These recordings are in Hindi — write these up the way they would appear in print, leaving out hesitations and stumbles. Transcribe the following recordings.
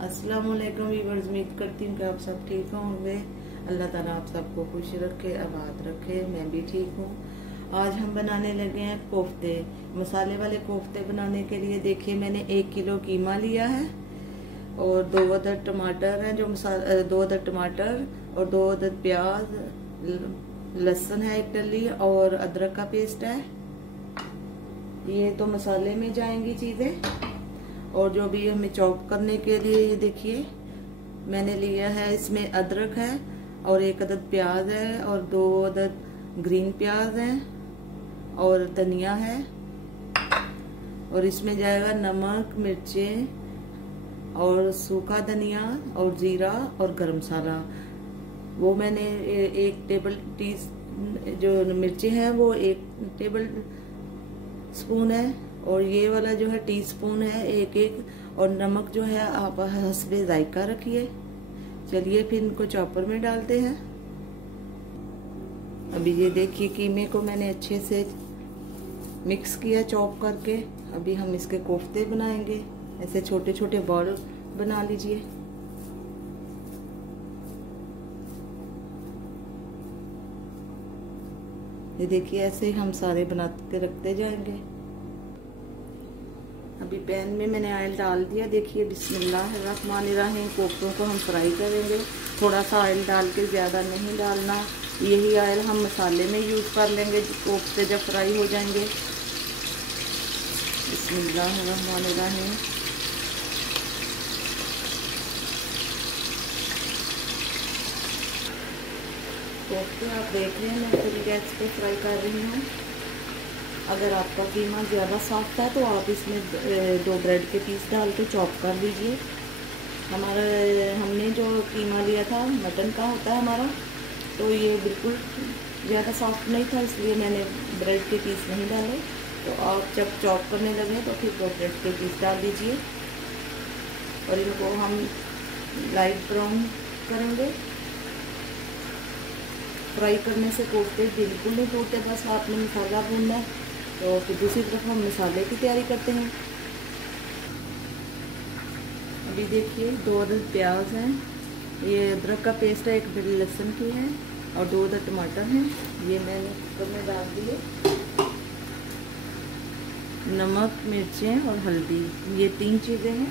अस्सलाम वालेकुम व्यूअर्स, उम्मीद करती हूँ कि आप सब ठीक होंगे। अल्लाह ताला आप सबको खुश रखे, आबाद रखे। मैं भी ठीक हूँ। आज हम बनाने लगे हैं कोफ्ते। मसाले वाले कोफ्ते बनाने के लिए देखिए मैंने 1 किलो कीमा लिया है और 2 अदद टमाटर हैं, 2 अदद टमाटर और 2 अदद प्याज, लहसुन है 1 डली और अदरक का पेस्ट है। ये तो मसाले में जाएंगी चीजें। और जो भी हमें चॉप करने के लिए ये देखिए मैंने लिया है, इसमें अदरक है और 1 अदद प्याज है और 2 अदद ग्रीन प्याज है और धनिया है। और इसमें जाएगा नमक, मिर्चें और सूखा धनिया और जीरा और गरम मसाला। वो मैंने 1 टेबल टी जो मिर्चें हैं वो 1 टेबल स्पून है और ये वाला जो है टीस्पून है 1 और नमक जो है आप हस्बे जायका रखिए। चलिए फिर इनको चॉपर में डालते हैं। अभी ये देखिए कीमे को मैंने अच्छे से मिक्स किया चॉप करके। अभी हम इसके कोफ्ते बनाएंगे। ऐसे छोटे छोटे बॉल बना लीजिए। ये देखिए ऐसे हम सारे बनाते रखते जाएंगे। अभी पैन में मैंने ऑयल डाल दिया। देखिए बिस्मिल्लाहिर्रहमानिर्रहीम। कोफ्तों को हम फ्राई करेंगे। थोड़ा सा ऑयल डाल के ज़्यादा नहीं डालना। यही ऑयल हम मसाले में यूज़ कर लेंगे कोफ्ते जब फ्राई हो जाएंगे। बिस्मिल्लाहिर्रहमानिर्रहीम। कोफ्ते आप देख रहे हैं मैं पूरी गैस पे फ्राई कर रही हूँ। अगर आपका कीमा ज़्यादा सॉफ्ट है तो आप इसमें 2 ब्रेड के पीस डाल के चॉप कर लीजिए। हमने जो कीमा लिया था मटन का होता है हमारा, तो ये बिल्कुल ज़्यादा सॉफ्ट नहीं था, इसलिए मैंने ब्रेड के पीस नहीं डाले। तो आप जब चॉप करने लगे तो फिर 2 ब्रेड के पीस डाल दीजिए और इनको हम लाइट ब्राउन करेंगे। फ्राई करने से कोफ्ते बिल्कुल नहीं टूटते, बस आपने मसाला भूनना है। तो फिर दूसरी तरफ हम मसाले की तैयारी करते हैं। अभी देखिए 2 अदद प्याज हैं, ये अदरक का पेस्ट है, 1 बड़ी लहसुन की है और 2 अदद टमाटर हैं। ये मैंने कुकर में डाल दिए। नमक, मिर्चें और हल्दी, ये 3 चीज़ें हैं।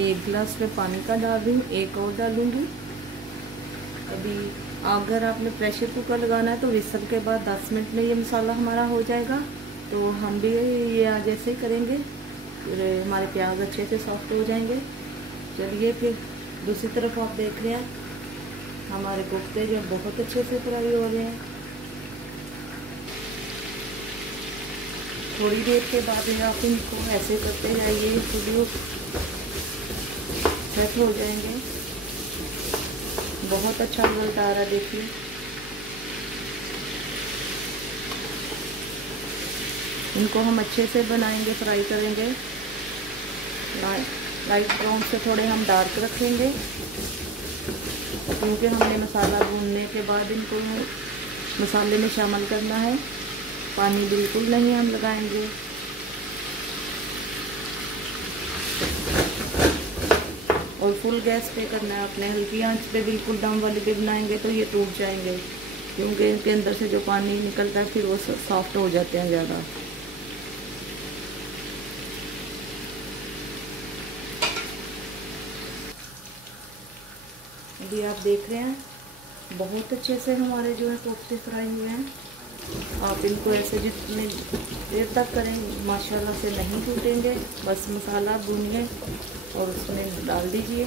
1 गिलास में पानी का डाल रही हूँ, 1 और डालूंगी। अभी अगर आपने प्रेशर कुकर लगाना है तो विसल के बाद 10 मिनट में ये मसाला हमारा हो जाएगा। तो हम भी ये आज ऐसे ही करेंगे, फिर हमारे प्याज अच्छे से सॉफ्ट हो जाएंगे। चलिए फिर दूसरी तरफ आप देख रहे हैं हमारे कोफ्ते जो बहुत अच्छे से फ्राई हो रहे हैं। थोड़ी देर के बाद आप इनको ऐसे करते जाइए, फिर सेट हो जाएंगे। बहुत अच्छा रिजल्ट आ रहा है देखिए। इनको हम अच्छे से बनाएंगे, फ्राई करेंगे। लाइट ब्राउन से थोड़े हम डार्क रखेंगे क्योंकि हमने मसाला भूनने के बाद इनको मसाले में शामिल करना है। पानी बिल्कुल नहीं हम लगाएंगे। और फुल गैस पे करना है आपने, हल्की आंच पे बिल्कुल दम वाले पे बनाएंगे तो ये टूट जाएंगे क्योंकि इनके अंदर से जो पानी निकलता है फिर वो सॉफ्ट हो जाते हैं ज़्यादा। अभी आप देख रहे हैं बहुत अच्छे से हमारे जो है कोफ्ते फ्राई हुए हैं। आप इनको ऐसे जितने देर तक करें माशाल्लाह से नहीं टूटेंगे। बस मसाला भूनिए और उसमें डाल दीजिए।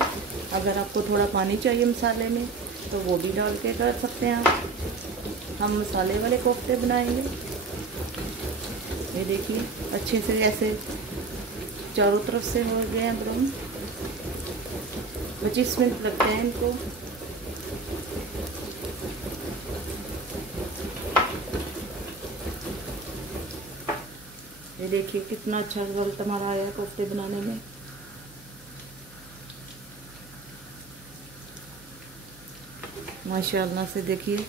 अगर आपको थोड़ा पानी चाहिए मसाले में तो वो भी डाल के कर सकते हैं आप। हम मसाले वाले कोफ्ते बनाएंगे। ये देखिए अच्छे से ऐसे चारों तरफ से हो गए हैं ब्राउन। 25 मिनट लगते हैं इनको। ये देखिए कितना अच्छा रिजल्ट हमारा आया कोफ्ते बनाने में। माशाल्लाह से देखिए।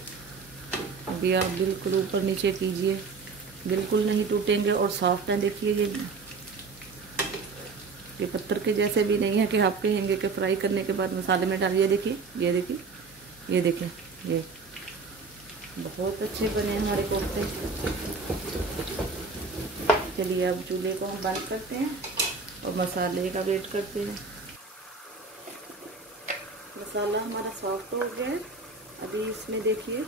अभी आप बिल्कुल ऊपर नीचे कीजिए, बिल्कुल नहीं टूटेंगे और सॉफ्ट है। देखिए ये ये पत्थर के जैसे भी नहीं है कि आप कहेंगे कि फ्राई करने के बाद मसाले में डालिए। देखिए, ये देखिए, ये देखिए, ये बहुत अच्छे बने हमारे कोफ्ते। चलिए अब चूल्हे को हम बंद करते हैं और मसाले का वेट करते हैं। मसाला हमारा सॉफ्ट हो गया है। अभी इसमें देखिए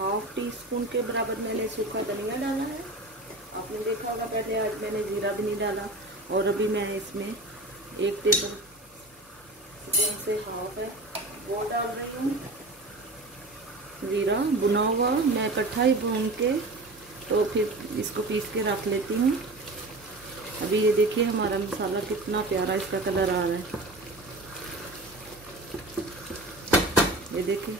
1/2 टीस्पून के बराबर मैंने सूखा धनिया डाला है। आपने देखा होगा पहले, आज मैंने जीरा भी नहीं डाला। और अभी मैं इसमें 1 टेबल स्पून से हाफ है वो डाल रही हूँ। जीरा भुना हुआ मैं इकट्ठा ही भून के तो फिर इसको पीस के रख लेती हूँ। अभी ये देखिए हमारा मसाला कितना प्यारा इसका कलर आ रहा है। ये देखिए,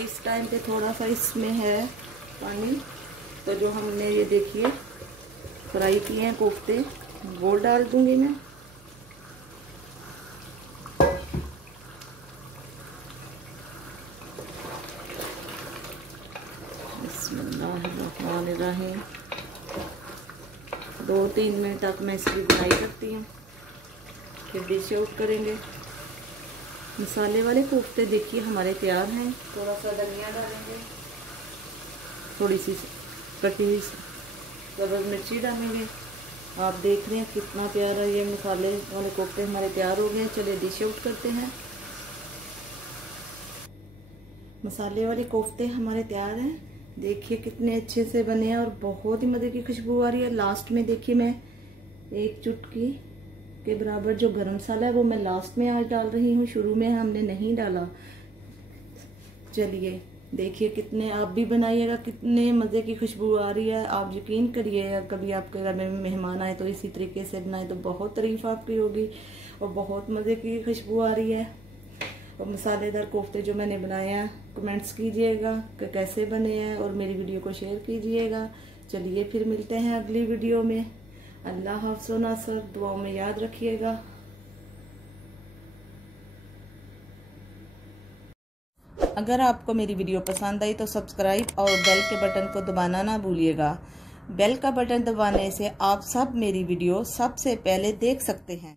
इस टाइम पे थोड़ा सा इसमें है पानी, तो जो हमने ये देखिए फ्राई किए हैं कोफ्ते वो डाल दूंगी मैं। बिस्मिल्लाहिर्रहमानिर्रहीम। 2-3 मिनट तक मैं इसकी फ्राई करती हूँ, फिर डिश आउट करेंगे। मसाले वाले कोफ्ते देखिए हमारे तैयार हैं। थोड़ा सा धनिया डालेंगे, थोड़ी सी कटी हुई सब्ज़ मिर्ची डालेंगे। आप देख रहे हैं कितना प्यारा ये मसाले वाले कोफ्ते हमारे तैयार हो गए। चलिए डिश आउट करते हैं। मसाले वाले कोफ्ते हमारे तैयार हैं। देखिए कितने अच्छे से बने हैं और बहुत ही मज़े की खुशबू आ रही है। लास्ट में देखिए मैं 1 चुटकी के बराबर जो गरम मसाला है वो मैं लास्ट में आज डाल रही हूँ, शुरू में हमने नहीं डाला। चलिए देखिए कितने, आप भी बनाइएगा, कितने मज़े की खुशबू आ रही है। आप यकीन करिए कभी आपके घर में मेहमान आए तो इसी तरीके से बनाए तो बहुत तारीफ आपकी होगी और बहुत मज़े की खुशबू आ रही है। और मसालेदार कोफ्ते जो मैंने बनाए हैं कमेंट्स कीजिएगा कि कैसे बने हैं और मेरी वीडियो को शेयर कीजिएगा। चलिए फिर मिलते हैं अगली वीडियो में। अल्लाह हाफ़िज़ नासर, दुआओं में याद रखिएगा। अगर आपको मेरी वीडियो पसंद आई तो सब्सक्राइब और बेल के बटन को दबाना ना भूलिएगा। बेल का बटन दबाने से आप सब मेरी वीडियो सबसे पहले देख सकते हैं।